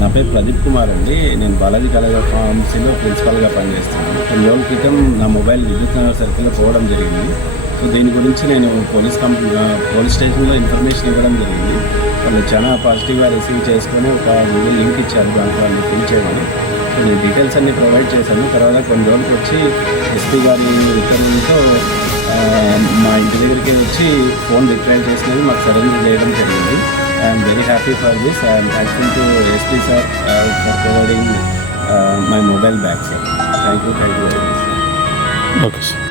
నా పేరు ప్రదీప్ కుమార్ అండి. నేను బాలాజీ కాలేజ్ ఆఫ్ ఫార్మసీలో ప్రిన్సిపాల్గా పనిచేస్తున్నాను. కొన్ని రోజుల క్రితం నా మొబైల్ విద్యుత్ నగర్ సర్కిల్లో పోవడం జరిగింది. సో దీని గురించి నేను పోలీస్ కంపెనీ పోలీస్ స్టేషన్లో ఇన్ఫర్మేషన్ ఇవ్వడం జరిగింది. వాళ్ళు చాలా పాజిటివ్గా రిసీవ్ చేసుకొని ఒక గూగుల్ లింక్ ఇచ్చారు. దాంట్లో అన్ని ఫిల్ చేయమని. సో నేను డీటెయిల్స్ అన్ని ప్రొవైడ్ చేశాను. తర్వాత కొన్ని రోజులకు వచ్చి ఎస్పీ గారి రిటర్న్తో మా ఇంటి దగ్గరికి వచ్చి ఫోన్ రిట్రైవ్ చేసినది మాకు సరెండర్ చేయడం జరిగింది. I'm very happy for this I'm thankful to SP sir for providing my mobile bag sir thank you thank you very much okay sir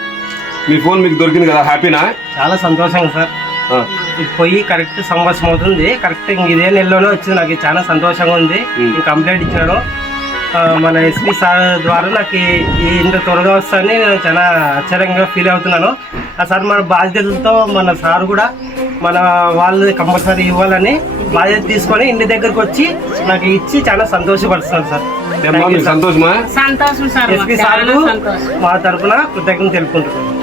మీ ఫోన్ మీకు దొరికింది కదా హ్యాపీనా? చాలా సంతోషంగా సార్ పోయి కరెక్ట్ సంవత్సరం అవుతుంది. కరెక్ట్ ఇంక ఇదే నెలలోనే వచ్చింది. నాకు చాలా సంతోషంగా ఉంది. కంప్లైంట్ ఇచ్చినాడు మన ఎస్పీ సార్ ద్వారా నాకు ఈ- ఈ ఇంత త్వరగా వస్తాయని నేను చాలా ఆశ్చర్యంగా ఫీల్ అవుతున్నాను. ఆ సార్ మన బాధ్యతలతో మన సార్ కూడా మన వాళ్ళు కంపల్సరీ ఇవ్వాలని బాధ్యత తీసుకొని ఇంటి దగ్గరకు వచ్చి నాకు ఇచ్చి చాలా సంతోషపడుతున్నాను సార్. సంతోషమా? సంతోషం సార్ మా తరఫున కృతజ్ఞత తెలుపుకుంటున్నాను.